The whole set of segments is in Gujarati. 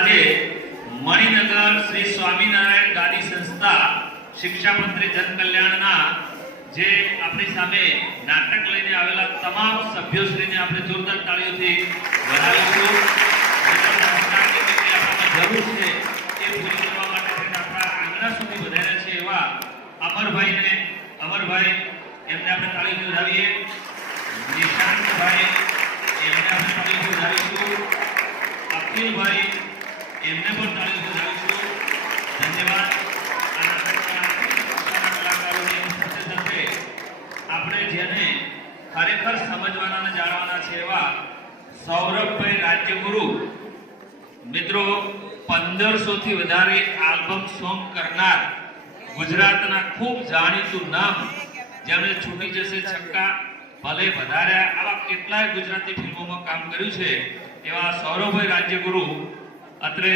આજે મણિનગર શ્રી સ્વામિનારાયણ ગાદી સંસ્થા શિક્ષા મંત્રી જનકલ્યાણના જે આપણી સામે નાટક લઈને આવેલા તમામ સભ્યોશ્રીને આપણે જોરદાર તાળીઓથી વધાવીશું. જરૂર છે એ પૂરી કરવા માટે આપણા આંગણા સુધી વધાર્યા છે એવા અમરભાઈ એમને આપણે તાળીઓથી વધાવીએ. નિશાંતભાઈ એમને આપણે તાળીઓથી વધાવીશું. અખિલભાઈ એમને પણ તાળીઓથી વધાવીશું. ધન્યવાદ. આ નાટકના કલાકારોની સાથે સાથે આપણે જેને ખરેખર સમજવાના અને જાણવાના છે એવા સૌરભભાઈ રાજ્યગુરુ મિત્રો 1500 થી વધારે આલ્બમ સોંગ કરનાર ગુજરાતના ખૂબ જાણીતું નામ જેમણે છૂટી જશે છક્કા ભલે વધાર્યા આવા કેટલાય ગુજરાતી ફિલ્મોમાં કામ કર્યું છે એવા સૌરભભાઈ રાજ્યગુરુ અત્રે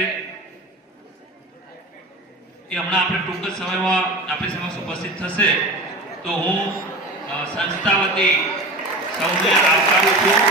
એ હમણાં આપણે ટૂંક જ સમયમાં આપણી સમક્ષ ઉપસ્થિત થશે. તો હું સંસ્થા વતી સૌને આવકારું છું.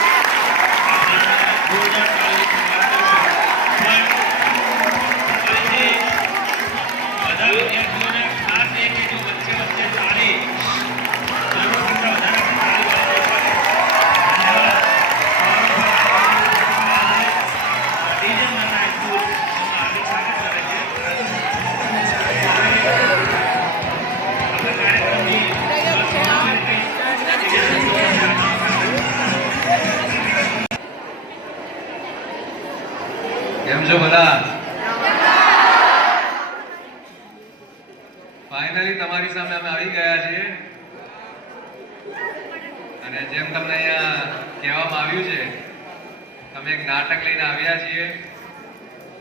કેમ છો બધા? ફાઇનલી તમારી સામે અમે આવી ગયા છીએ અને જેમ તમને અહીંયા કહેવામાં આવ્યું છે તમે એક નાટક લઈને આવ્યા છીએ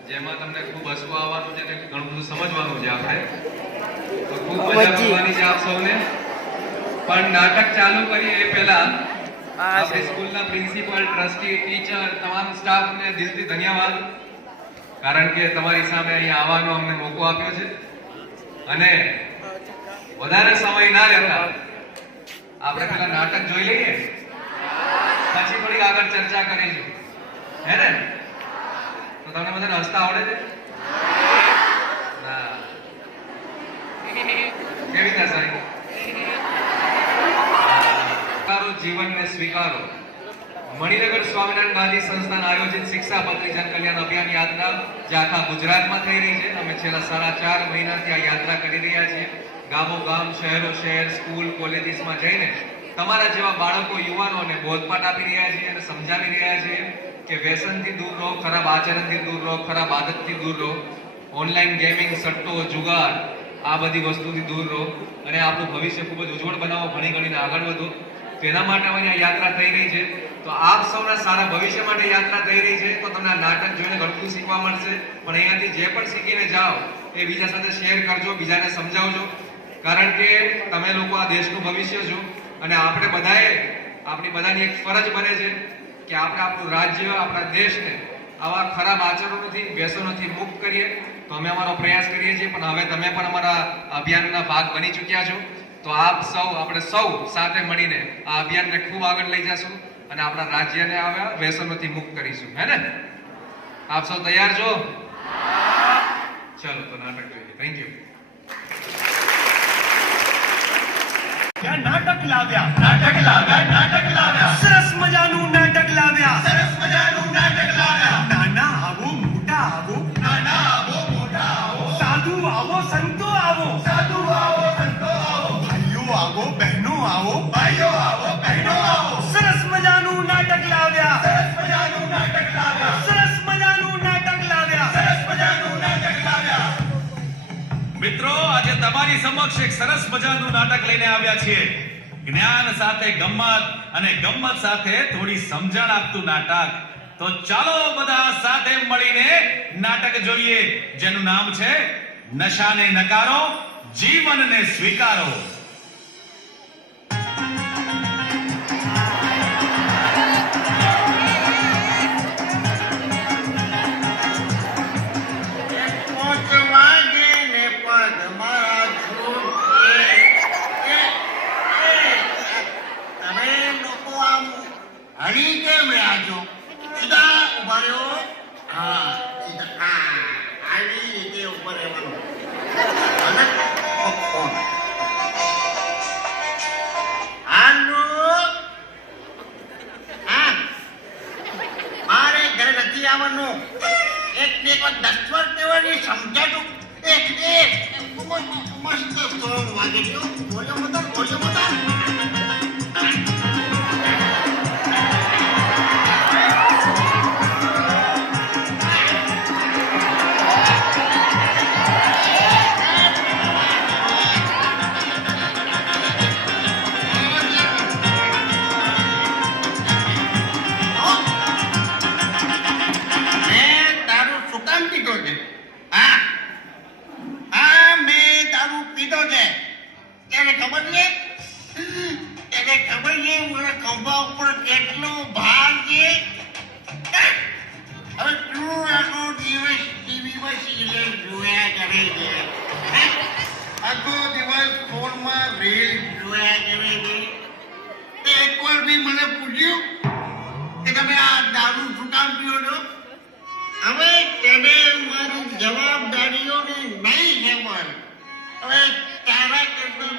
જેમાં તમને ખૂબ હસવું આવવાનું છે અને ઘણું બધું સમજવાનું છે. આપણે તો ખૂબ મજા કરવાની છે આપ સૌને. પણ નાટક ચાલુ કરીએ એ પહેલા આપણી સ્કૂલના પ્રિન્સિપલ, ટ્રસ્ટી, ટીચર, તમામ સ્ટાફને દિલથી ધન્યવાદ. કારણ કે તમારી સામે અહીંયા આવવાનો અમને મોકો આપ્યો છે અને વધારે સમય ના લેતા આપણે પેલા નાટક જોઈ લઈએ પછી થોડી આગળ ચર્ચા કરીશું. હે ને? તો તમને બધાને હસતા આવડે છે? ના. કેવી રીતે સાહેબ? જીવનને સ્વીકારો. મણિનગર સ્વામિનારાયણ ગાદી સંસ્થાના આયોજિત શિક્ષા મંત્રી જનકલ્યાણ અભિયાન યાત્રા જે આખા ગુજરાતમાં થઈ રહી છે. અમે છેલ્લા 4.5 મહિનાથી આ યાત્રા કરી રહ્યા છીએ. ગામો ગામ, શહેરો શહેર, સ્કૂલ, કોલેજીસમાં જઈને તમારા જેવા બાળકો, યુવાનોને બોધપાઠ આપી રહ્યા છીએ અને સમજાવી રહ્યા છીએ કે વ્યસનથી દૂર રહો, ખરાબ આચરણથી દૂર રહો, ખરાબ આદતથી દૂર રહો, ઓનલાઈન ગેમિંગ, સટ્ટો, જુગાર આ બધી વસ્તુથી દૂર રહો અને આપણું ભવિષ્ય ખૂબ જ ઉજ્જવળ બનાવો, ભણી ગણીને આગળ વધો. તેના માટે અહીંયા યાત્રા થઈ રહી છે. તો આપ સૌના સારા ભવિષ્ય માટે યાત્રા થઈ રહી છે. તો તમને આ નાટક જોઈને ઘણું બધું શીખવા મળશે. પણ અહીંયાથી જે પણ શીખીને જાઓ એ બીજા સાથે શેર કરજો, બીજાને સમજાવજો. કારણ કે તમે લોકો આ દેશનું ભવિષ્ય છો અને આપણે આપણી બધાની એક ફરજ બને છે કે આપણે આપણું રાજ્ય, આપણા દેશને આવા ખરાબ આચરણોથી, વ્યસનોથી મુક્ત કરીએ. તો અમે અમારો પ્રયાસ કરીએ છીએ. પણ હવે તમે પણ અમારા અભિયાનના ભાગ બની ચૂક્યા છો. તો આપણે સૌ સાથે મળીને આ અભિયાનને ખૂબ આગળ લઈ જશું અને આપણા રાજ્યને આવા વ્યસનોથી મુક્ત કરીશું. હે ને? આપ સૌ તૈયાર છો? ચલો તો નાટક જોઈએ. Thank you. નાટક લાવ્યા સરસ મજાનું નાટક લાવ્યા નાના આવો મોટા આવો સાધુ આવો સંતો આવો ભાઈઓ આવો બહેનો આવો સરસ મજાનું નાટક લાવ્યા મિત્રો, આજે તમારી સમક્ષ એક સરસ મજાનું નાટક લઈને આવ્યા છીએ. જ્ઞાન સાથે ગમ્મત અને ગમ્મત સાથે થોડી સમજણ આપતું નાટક. તો ચાલો બધા સાથે મળીને નાટક જોઈએ જેનું નામ છે નશાને નકારો, જીવનને સ્વીકારો. હરી કેમ રહ્યા છો? સીધા ઉભા રહ્યો. હા, સીધા. રીતે ઉપર રહેવાનું. અને કોણ? હાલો. હા, મારે ઘરે નથી આવવાનું. એક ને એક 10 વર્ષ દેવાની સમજાતું. મસ્ત સોંગ વાગે છે. બોલ્યો મત. જવાબદારીઓની નહીં ખબર. હવે તારા કરતા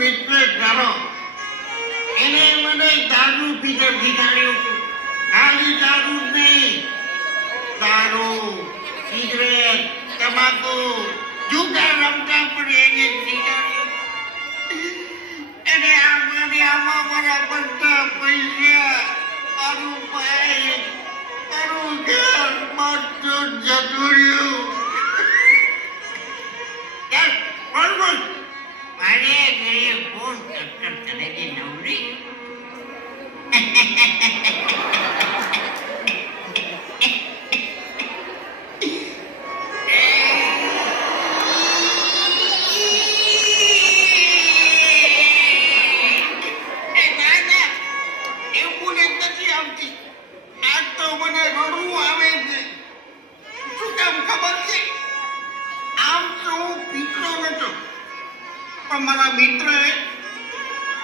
મિત્ર ગારો એને મને દારૂ પીધે શીખાડ્યું હતું. ખાલી દારૂ જ નહીં, દારૂ, સિગરેટ, તમાકુ, જુગાર રમતા પણ એને શીખાડ્યું. એને આમાં મારા બધા પૈસા, મારું ભાઈ, મારું ઘર બધું જતું રહ્યું. બરોબર, મારે ઘરે ફોન કરે કે નવરી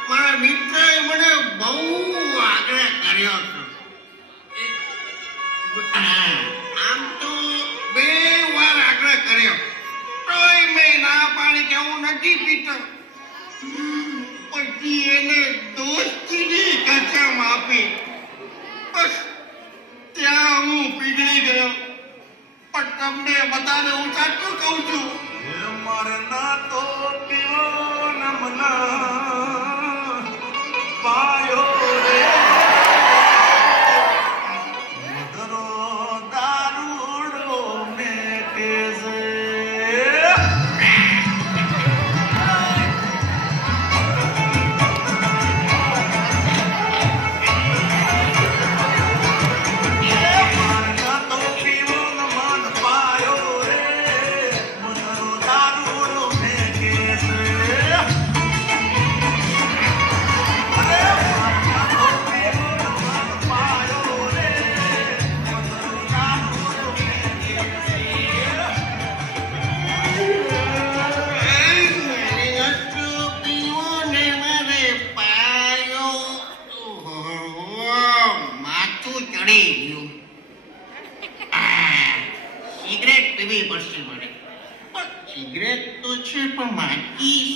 મારા મિત્રએ મને બહુ આગ્રહ કર્યો હતો. આમ તો 2 વાર આગ્રહ કર્યો, તોય મેં ના પાડી કે હું નથી પીતો. પછી એને દોસ્તીની કસમ આપી. બસ ત્યાં હું પીગળી ગયો. પણ તમને બધાને હું સાચું કહું છું, મારે ના તો પીવો નમના પાયો રે મધરો દારૂડો ને કેસે. સિગરેટ પીવી પડશે મને. સિગરેટ તો છે પણ માચીસ.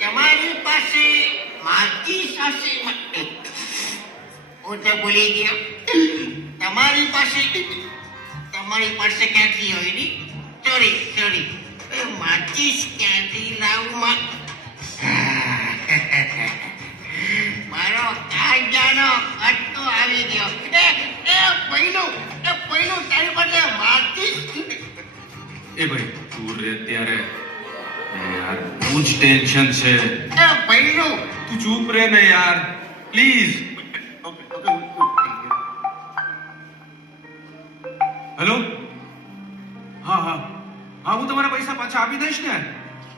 તમારી પાસે માચીસ હશે? હું તો ભૂલી ગયો. તમારી પાસે ક્યાંથી હોય ને? સોરી, માચીસ ક્યાંથી લાવું? મારો કાજાનો અટકો આવી ગયો. પહેલું તારી પાસે માચીસ. એ ભાઈ તું રે ત્યારે યાર બહુ જ ટેન્શન છે. પહેલું તું ચૂપ રહે ને યાર પ્લીઝ. હેલો, હા હું તમારા પૈસા પાછા આપી દઈશ ને.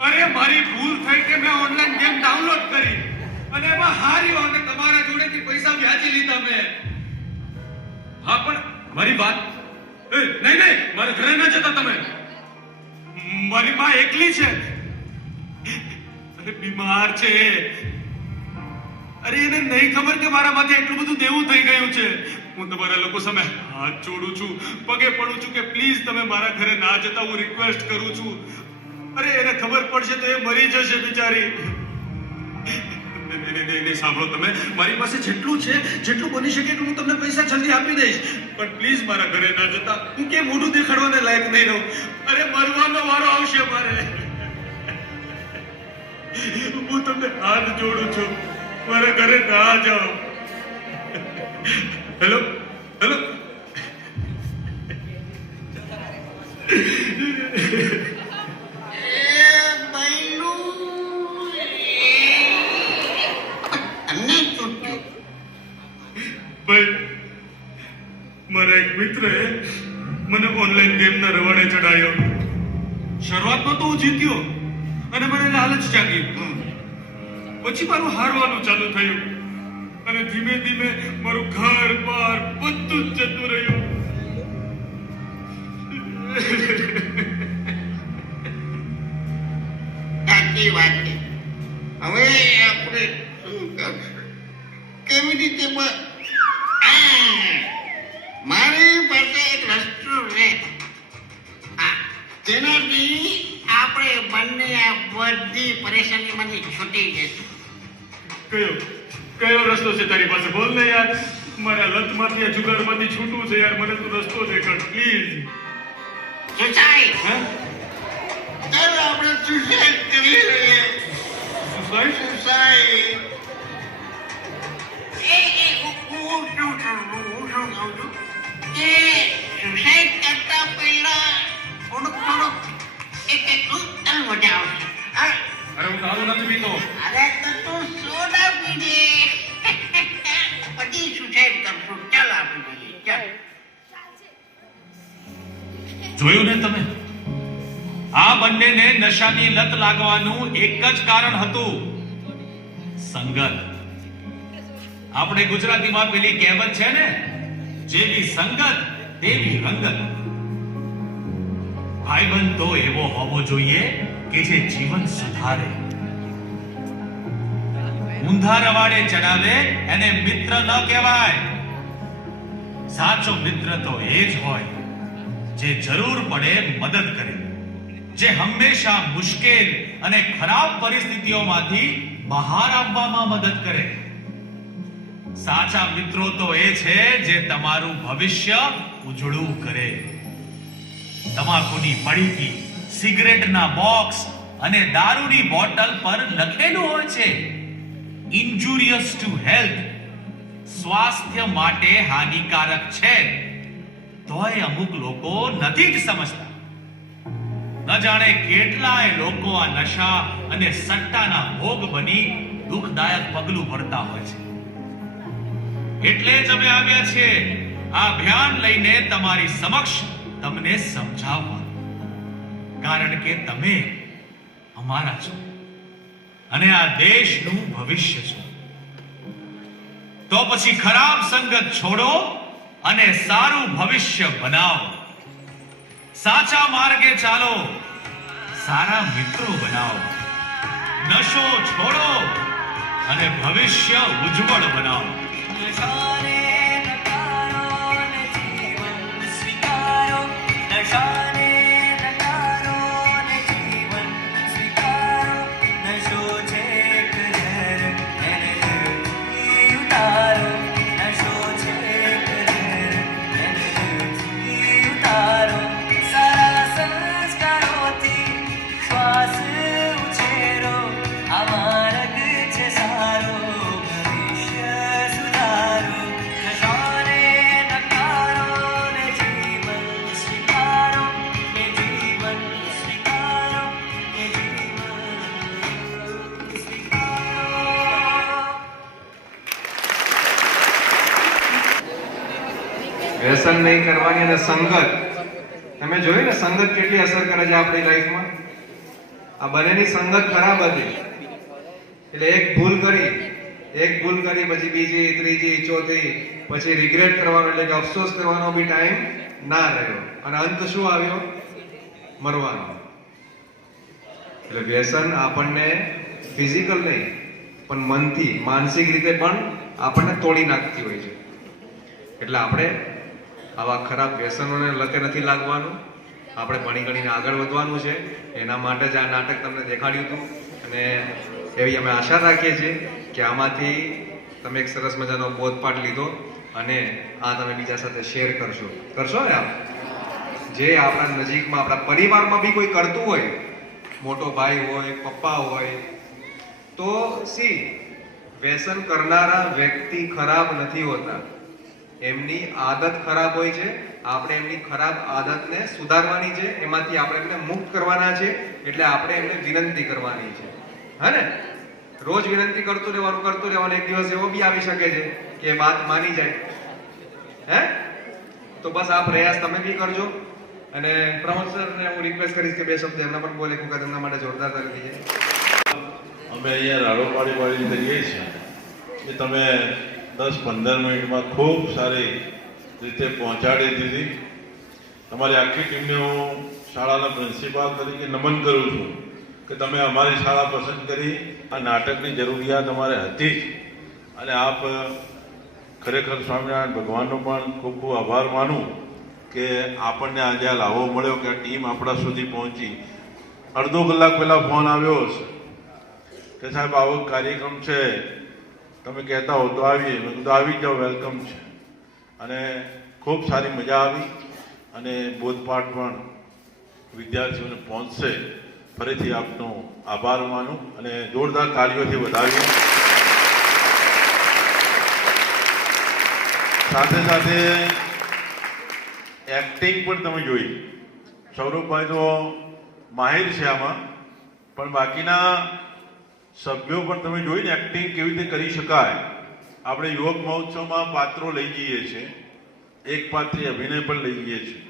અરે મારી ભૂલ થઈ કે મેં ઓનલાઈન ગેમ ડાઉનલોડ કરી અને એમાં હાર્યો અને તમારા જોડેથી પૈસા વ્યાજી લીધા મેં. હા પણ મારી વાત નહીં મારે ઘરે ન જતા તમે. મારી માં એકલી છે અને બીમાર છે. અરે એને નહીં ખબર કે મારા માથે એટલું બધું દેવું થઈ ગયું છે. હું તમારા લોકો સામે હાથ જોડું છું, પગે પડું છું કે પ્લીઝ તમે મારા ઘરે ના જતા. હું રિક્વેસ્ટ કરું છું. અરે એને ખબર પડશે તો એ મરી જશે બિચારી. નહીં સાંભળો તમે, મારી પાસે જેટલું છે, જેટલું બની શકે એટલું હું તમને પૈસા જલ્દી આપી દઈશ, પણ પ્લીઝ મારા ઘરે ના જતા. હું કે મોઢું દેખાડવાને લાયક નહીં રહું. અરે મરવાનો વારો આવશે મારે. હું તમને હાથ જોડું છું, મારા ઘરે ના જાઓ. Hello hello. ભાઈ, મારા એક મિત્રએ મને ઓનલાઈન ગેમના રવાડે ચડાયો. શરૂઆતમાં તો હું જીત્યો અને મને લાલચ જાગી. પછી મારું હારવાનું ચાલુ થયું અને ધીમે ધીમે મારું ઘર બાર બધું જ જતું રહ્યું. સાચી વાત છે. હવે આપણે શું કરશું? કેવી રીતે મારી પાસે એક રસ્તો છે. જેનાથી આપણે બંને આ બધી પરેશાનીમાંથી છૂટી જઈશું. કયો રસ્તો છે તારી પાસે? બોલ ને યાર. મારા લતમાંથી આ જુગારમાંથી છૂટવું છે યાર. મને તું રસ્તો દેખાડ પ્લીઝ. સુસાઈડ. ચાલો આપણે સુસાઈડ કરી લઈએ. સુસાઈડ. હું શું કહું છું કે સુસાઈડ કરતા પહેલા થોડુંક એક ઉત્તમ મજા આવશે. અરે હું દારૂ નથી પીતો. અરે તો તું સોડા પીજે. પછી સુસાઈડ કરશું. ચાલ આપી દઈએ. ચાલ. જોયું ને તમે, આ બંનેને નશાની લત લાગવાનું એક જ કારણ હતું, સંગત. આપણે ગુજરાતીમાં પેલી કહેવત છે ને, જેવી સંગત તેવી રંગત. ભાઈબંધ તો એવો હોવો જોઈએ કે જે જીવન સુધારે. ઊંધા રવાડે ચડાવે એને મિત્ર ન કહેવાય. સાચો મિત્ર તો એ જ હોય જે જરૂર પડે મદદ કરે, જે હંમેશા મુશ્કેલ અને ખરાબ પરિસ્થિતિઓમાંથી બહાર આવવામાં મદદ કરે. સાચા મિત્રો તો એ છે જે તમારું ભવિષ્ય ઉજળું કરે. તમાકુની પડીકી, સિગરેટના બોક્સ અને દારૂની બોટલ પર લખેલું હોય છે ઇન્જુરિયસ ટુ હેલ્થ, સ્વાસ્થ્ય માટે હાનિકારક છે. તોય અમુક લોકો નથી જ સમજતા. ન જાણે કેટલાય લોકો આ નશા અને સટ્ટાના ભોગ બની દુઃખદાયક પગલું ભરતા હોય છે. એટલે જ અમે આવ્યા છીએ આ અભિયાન લઈને તમારી સમક્ષ તમને સમજાવવા. કારણ કે તમે અમારા છો અને આ દેશનું ભવિષ્ય છો. તો પછી ખરાબ સંગત છોડો અને સારું ભવિષ્ય બનાવો. સાચા માર્ગે ચાલો, સારા મિત્રો બનાવો. નશો છોડો અને ભવિષ્ય ઉજ્જવળ બનાવો. નશાને નકારો ને જીવન સ્વીકારો. નશાને નકારો ને જીવન સ્વીકારો. નશો છે કદર એને દિલથી ઉતારો. નશો છે કદર એને દિલથી ઉતારો. સારા સંસ્કારોથી શ્વાસ ઉછેરો. આ માર્ગ છે સારો, ભવિષ્ય સુધારો. નશાને નકારો ને જીવન સ્વીકારો. ને જીવન સ્વીકારો. ને જીવન સ્વીકારો. વ્યસન નહીં કરવાની અને સંગત. તમે જોયું ને સંગત કેટલી અસર કરે છે આપણી લાઈફમાં. આ બંનેની સંગત ખરાબ હતી એટલે એક ભૂલ કરી પછી બીજી, ત્રીજી, ચોથી, પછી રિગ્રેટ કરવાનો એટલે કે અફસોસ કરવાનો બી ટાઈમ ના રહ્યો અને અંત શું આવ્યો? મરવાનો. એટલે વ્યસન આપણને ફિઝિકલ નહીં પણ મનથી માનસિક રીતે પણ આપણને તોડી નાખતી હોય છે. એટલે આપણે આવા ખરાબ વ્યસનોને લતે નથી લાગવાનું. આપણે ભણી ગણીને આગળ વધવાનું છે. એના માટે જ આ નાટક તમને દેખાડ્યું હતું અને એવી અમે આશા રાખીએ છીએ કે આમાંથી તમે એક સરસ મજાનો બોધપાઠ લીધો અને આ તમે બીજા સાથે શેર કરશો ને આપ જે આપણા નજીકમાં આપણા પરિવારમાં બી કોઈ કરતું હોય, મોટો ભાઈ હોય, પપ્પા હોય, તો વ્યસન કરનારા વ્યક્તિ ખરાબ નથી હોતા, એમની આદત ખરાબ હોય છે. આપણે એમની ખરાબ આદતને સુધારવાની છે, એમાંથી આપણે એમને મુક્ત કરવાના છે. એટલે આપણે એમને વિનંતી કરવાની છે, હા ને? રોજ વિનંતી કરતું રહેવાનું. એક દિવસ એવો બી આવી શકે છે કે વાત માની જાય, હે? તો બસ આ પ્રયાસ તમે બી કરજો. અને પ્રમોદ સરને હું રિક્વેસ્ટ કરીશ કે 2 શબ્દ એમના પણ બોલે. એક વખત એમના માટે જોરદાર તાળી થઈ જાય. અમે અહીંયા રાડો પાડી કરીએ છીએ કે તમે 10-15 મિનિટમાં ખૂબ સારી રીતે પહોંચાડી દીધી. તમારી આખી ટીમને હું શાળાના પ્રિન્સિપાલ તરીકે નમન કરું છું કે તમે અમારી શાળા પસંદ કરી. આ નાટકની જરૂરિયાત અમારે હતી જ અને આપ ખરેખર સ્વામિનારાયણ ભગવાનનો પણ ખૂબ ખૂબ આભાર માનું કે આપણને આજે આ લાવો મળ્યો કે આ ટીમ આપણા સુધી પહોંચી. અડધો કલાક પહેલાં ફોન આવ્યો હશે કે સાહેબ આવો કાર્યક્રમ છે, તમે કહેતા હો તો આવીએ. મેં કીધું આવી જાઓ, વેલકમ છે. અને ખૂબ સારી મજા આવી અને બોધપાઠ પણ વિદ્યાર્થીઓને પહોંચશે. ફરીથી આપનો આભાર માનું અને જોરદાર તાળીઓથી વધાવીએ. સાથે સાથે એક્ટિંગ પણ તમે જોઈ. સૌરભભાઈ તો માહિર છે આમાં, પણ બાકીના સભ્યો પણ તમે જોઈને એક્ટિંગ કેવી રીતે કરી શકાય. આપણે યુવક મહોત્સવમાં પાત્રો લઈ જઈએ છીએ, એક પાત્રી અભિનય પણ લઈ જઈએ છીએ,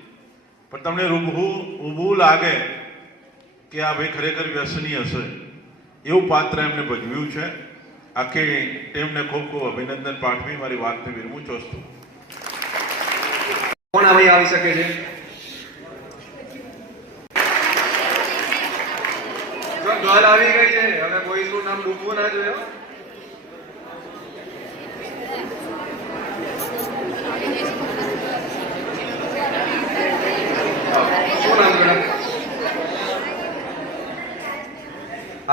પણ તમને ઊભું લાગે કે આ ભાઈ ખરેખર વ્યસની હશે એવું પાત્ર એમને ભજવ્યું છે. આખી ટીમને ખૂબ ખૂબ અભિનંદન પાઠવી મારી વાતને વિરમું છું. કોણ આવી શકે છે? ગર્લ આવી ગઈ છે. હવે બોયઝનું નામ ડૂબવું ના જોઈએ. શું નામ મેડમ?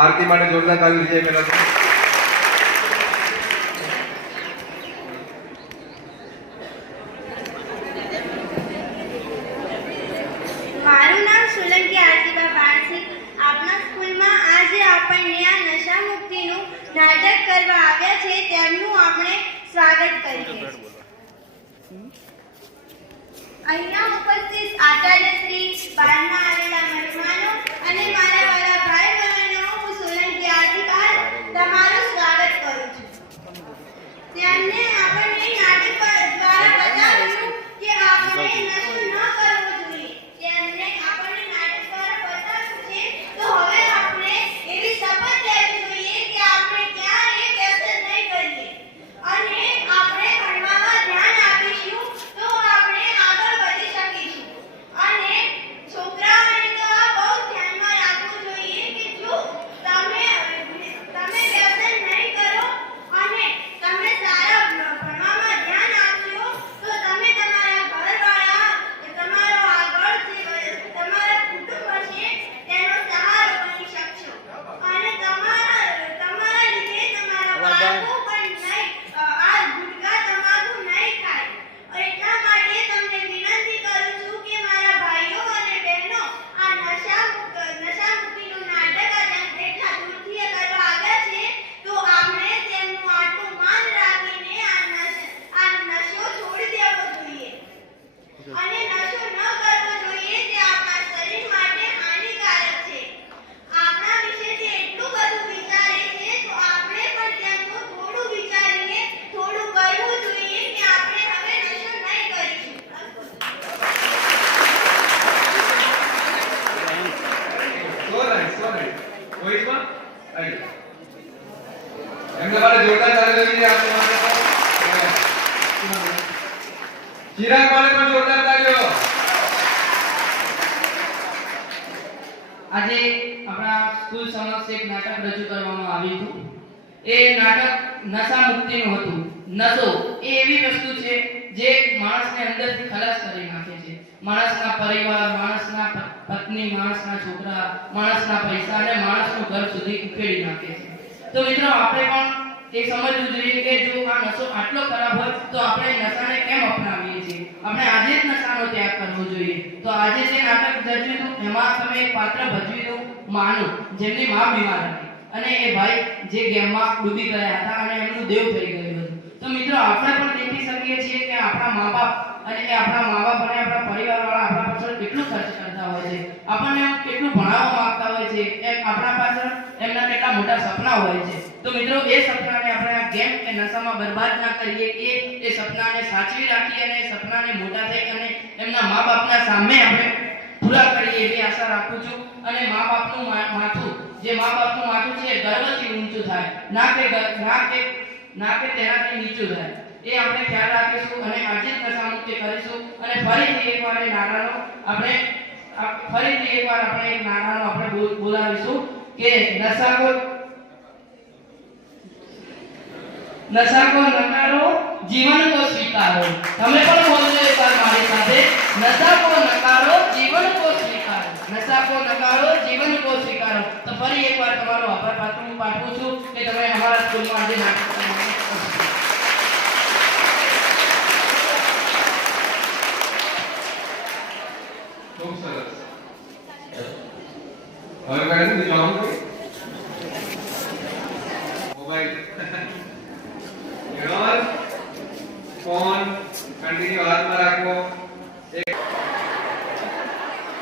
આરતી માટે જોરદાર તાળી છે પેલા તો. મારું નામ સોલંકી આરતીબા પારસી. આપણા સ્કૂલમાં આજે આપણને આ નશા મુક્તિનું નાટક કરવા આવ્યા છે તેમનું આપણે સ્વાગત કરીએ. અહીંયા ઉપસ્થિત આચાર્યશ્રી, બહારના આવેલા મહેમાનો અને મારા વાલા ભાઈ બહેનો, હું સોલંકી આરતીબા તમારું સ્વાગત કરું છું. તેમને આપણને નાટક દ્વારા બતાવ્યું કે આપણે નશો ન કરવો જોઈએ. તેમને આપણને નાટક દ્વારા બતાવ્યું છે, તો હવે આપણે એવી શપથ લેવી જોઈએ કે આપણે ક્યારેય વ્યસન નહીં કરીએ અને આપણે ભણવામાં ધ્યાન આપીશું તો આપણે આગળ વધી શકીશું. અને છોકરાઓને તો આ બહુ ધ્યાનમાં રાખવું જોઈએ કે જો તમે વ્યસન નહીં કરો અને તમે સારા ભણવામાં ધ્યાન આપશો તો તમે તમારા ઘરવાળા, તમારો આગળ જે તમારા કુટુંબ હશે તેનો સહારો બની શકશો અને તમારા લીધે તમારા બાળકો પણ નહીં આ ગુટખા તમાકુ નહીં ખાય. એટલા માટે તમને વિનંતી કરું છું કે મારા ભાઈઓ અને બહેનો, આ નશા મુક્તિનું નાટક એટલા દૂરથી કરવા આવ્યા છે તો આપણે તેમનું આટલું માન રાખીને આ નશો છોડી દેવો જોઈએ અને નશો ન કરવો જોઈએ. તે આપણા શરીર માટે હાનિકારક છે. આપણા વિશે તે એટલું બધું વિચારે છે તો આપણે પણ તેમનું થોડું વિચારીને થોડું કરવું જોઈએ કે આપણે હવે નશો નહીં કરીશું. બોયઝમાં આવી જાઓ. એમને માટે જોરદાર તાળી દેવી છે. આપણા માટે ચિરાગ માટે પણ જોરદાર તાળીઓ. આજે આપણા સ્કૂલ સમક્ષ એક નાટક રજૂ કરવામાં આવ્યું હતું. એ નાટક નશા મુક્તિનું હતું. નશો એ એવી વસ્તુ છે જે માણસને અંદરથી ખલાસ કરી નાખે છે. માણસના પરિવાર, માણસના પત્ની, માણસના છોકરા, માણસના પૈસા અને માણસનું ઘર સુધી ઉખેડી નાખે છે. તો મિત્રો આપણે પણ એ સમજવું જોઈએ કે જો આ નશો આટલો ખરાબ હોય તો આપણે નશાને કેમ અપનાવીએ છીએ. આપણે આજે જ નશાનો ત્યાગ કરવો જોઈએ. તો આજે જે નાટક સર્જ્યું હતું એમાં તમે એક પાત્ર ભજવ્યું હતું માનું, જેમની માં બીમાર હતી અને એ ભાઈ જે ગેમમાં ડૂબી ગયા હતા અને એમનું દેવ થઈ ગયું હતું. તો મિત્રો આપણે પણ દેખી શકીએ છીએ કે આપણા મા-બાપ અને આપણા પરિવારવાળા આપણા પાછળ કેટલું ખર્ચ કરતા હોય છે, આપણને કેટલું ભણાવવા માંગતા હોય છે, એમ આપણા પાછળ એમના કેટલા મોટા સપના હોય છે. તો મિત્રો એ સપનાને આપણે આ ગેમ કે નશામાં બરબાદ ના કરીએ, એ સપનાને સાચવી રાખીએ અને સપનાને મોટા થઈ અને એમના મા-બાપના સામે આપણે પૂરા કરીએ એવી આશા રાખું છું. અને મા-બાપનું માથું છે ગર્વથી ઊંચું થાય, ના કે તેનાથી નીચું થાય. એ આપણે ખ્યાલ રાખીશું અને આજે જ નશામુક્તિ કરીશું. અને ફરીથી એકવાર એ નાનાનો આપણે બોલાવીશું કે નશા કો નકારો, જીવન કો સ્વીકારો. તમે પણ બોલજો એકવાર મારી સાથે, નશા કો નકારો, જીવન કો સ્વીકારો. નશા કો નકારો, જીવન કો સ્વીકારો. તો ફરી એકવાર તમારો આભાર પાઠવું છું કે તમે અમારા સ્કૂલમાં આજે નાટક કર્યું. ખૂબ સરસ. હવે કાંઈ નથી જવાનું કોઈ? મોબાઈલ, ફોન કન્ટિન્યુ હાથમાં રાખવો.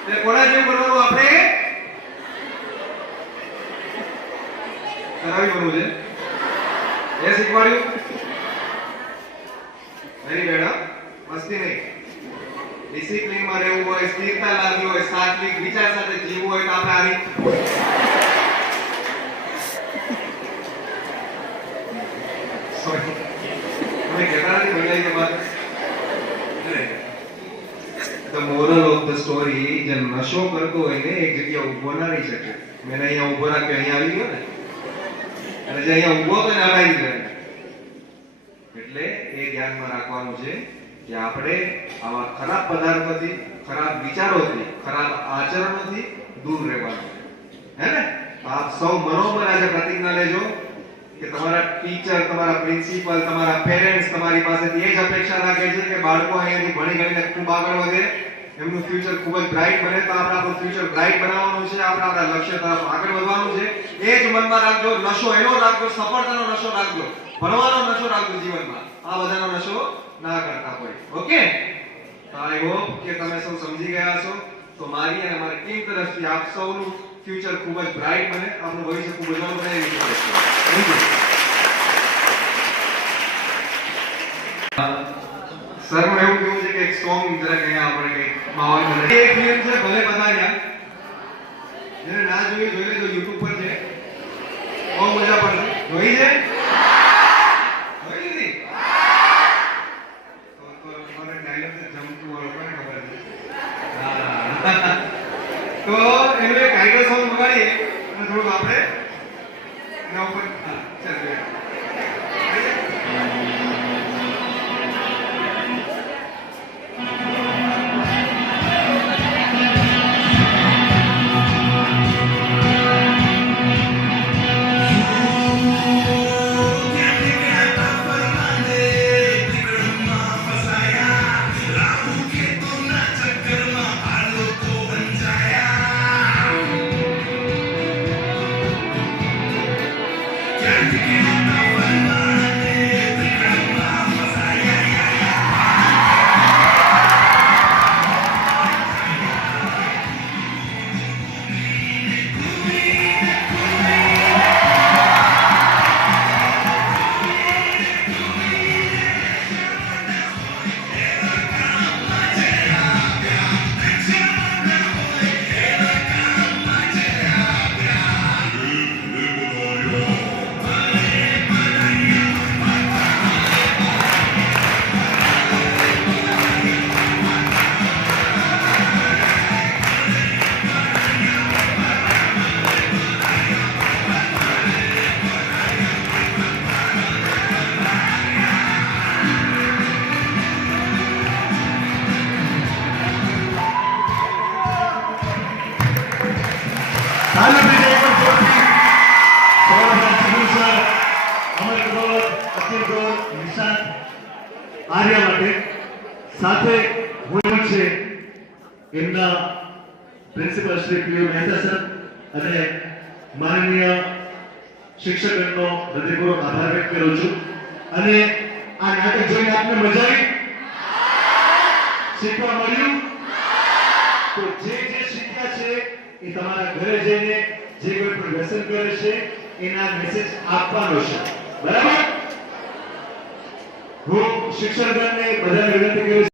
તે કોના જેવું કરવાનું આપણે? કરાવી બનવું છે એ શીખવાડ્યું. વેરી બેડા, મસ્તી નહીં. ડિસિપ્લિનમાં રહેવું હોય, સ્થિરતા લાવવી હોય, સાત્વિક વિચાર સાથે જીવવું હોય તો આપણે આવી સોરી તમે કહેતા નથી ભણાઈ કે વાત. The moral of the story, જે નશો કરતો હોય ને એક જગ્યાએ ઊભો ના રહી શકે. મેં અહીંયા ઊભો રાખ્યો, અહીંયા આવી ગયો ને, અને જે અહીંયા ઊભો તો ને હલાવી ગયો. એટલે એ ધ્યાનમાં રાખવાનું છે કે આપણે આવા ખરાબ પદાર્થોથી, ખરાબ વિચારોથી, ખરાબ આચરણોથી દૂર રહેવાનું. હે ને? આપ સૌ મનોમન આજે પ્રતિજ્ઞા લેજો કે તમારા ટીચર, તમારા પ્રિન્સિપલ, તમારા પેરેન્ટ્સ તમારી પાસેથી એ જ અપેક્ષા રાખે છે કે બાળકો અહીંયાથી ભણી ગણીને ખૂબ આગળ વધે, એમનું ફ્યુચર ખૂબ જ બ્રાઇટ બને. તો આપણે આપણું ફ્યુચર બ્રાઇટ બનાવવાનું છે, આપણે આપણા લક્ષ્ય તરફ આગળ વધવાનું છે. એ જ મનમાં રાખજો. નશો એનો રાખજો, સફળતાનો નશો રાખજો, ભણવાનો નશો રાખજો જીવનમાં. આ બધાનો નશો ના કરતા હોય. ઓકે? આઈ હોપ કે તમે સૌ સમજી ગયા છો. તો મારી અને મારી ટીમ તરફથી આપ સૌનું ફ્યુચર ખૂબ જ બ્રાઇટ બને, આપણું ભવિષ્ય ખૂબ ઉજ્જવળ બને એવી શુભેચ્છા. Thank you. સર હું એવું કહું છે કે એક સોંગ જરાક અહીંયા આપણે કંઈક માહોલ બને. એક ફિલ્મ છે ભલે બધાયા, જેને ના જોઈ લેજો, YouTube પર છે, બહુ મજા પડશે. જોઈ છે? જોઈ લીધી? તો મને ડાયલોગ છે જમતું વાળો, કોને ખબર છે? હા. તો એનું એક ટાઇટલ સોંગ વગાડીએ અને થોડુંક આપણે એના ઉપર ચાલ જોઈએ. આર્યા માટે સાથે હું છે એમના પ્રિન્સિપલ શ્રી પીયુ મહેતા સર અને માનનીય શિક્ષકગણનો હૃદયપૂર્વક આભાર વ્યક્ત કરું છું. અને આ નાટક જોઈને આપને મજા આવી? શીખવા મળ્યું? તો જે શીખ્યા છે એ તમારા ઘરે જઈને જે કોઈ પણ વ્યસન કરે છે એના મેસેજ આપવાનો છે. બરાબર? હું શિક્ષકગણને બધાને વિનંતી કરું છું